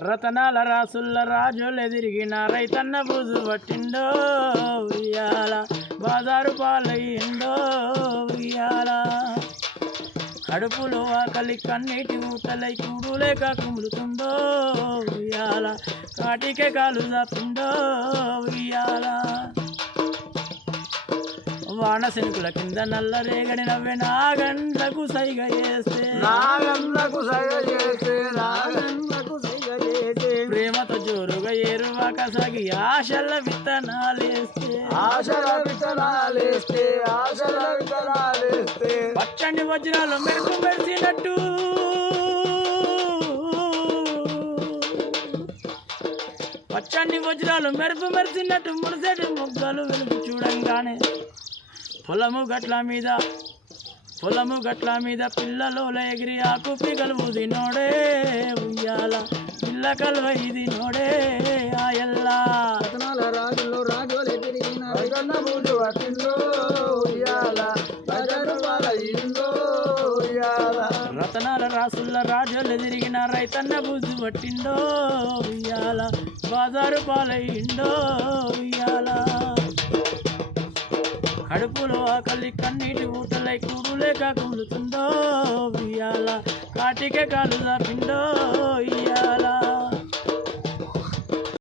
రతనాల రాసుల్ల రాజులెదిరిగిన రైతన్న బూజు పట్టిండో ఉయ్యాల. బాజారు పాలయ్యిండో ఉయ్యాల. కడుపులో ఆకలి కన్నీటి ఊటలై కూడులేక కుములుతుందో ఉయ్యాల. కాటికే కాలు జాపిండో ఉయ్యాల. వాన శనుకుల కింద నల్ల రేగడి నవ్వే నాగండ్లకు సైగ చేస్తే. నాగండ్లకు సైగ చేస్తే. జోరుగా ఏరువాక సాగి ఆశల విత్తనాలేస్తే. ఆశల విత్తనాలేస్తే ఆశల విత్తనాలేస్తే. పచ్చని వజ్రాలు మెరుపు మెరిసినట్టు. పచ్చని వజ్రాలు మెరుపు మెరిసినట్టు ముడిసెటి మొగ్గలు వెలుగు చూడంగానే. పొలము గట్ల మీద పొలము గట్ల మీద పిల్లలు ఎగిరి ఆకు పిగలు ఊదినోడే ఉయ్యాల. పిల్ల కలువ ఇది నోడే ఆయల్లా. రతనాల రాజులో రాజులే తిరిగిన రైతన్న బూజు పట్టిందో ఉయ్యాల బజారు పాలయ్యిందో ఉయ్యాల. రతనాల రాసుల రాజులు తిరిగిన రైతన్న బుద్ధి పట్టిండో ఉయ్యాల బాజారు పాలయ్యిండో ఉయ్యాల. కడుపులో ఆకలి కన్నీటి ఊటలై కూడులేక కుములుతుందో ఉయ్యాల. కాటికే కాలు ఉయ్యాల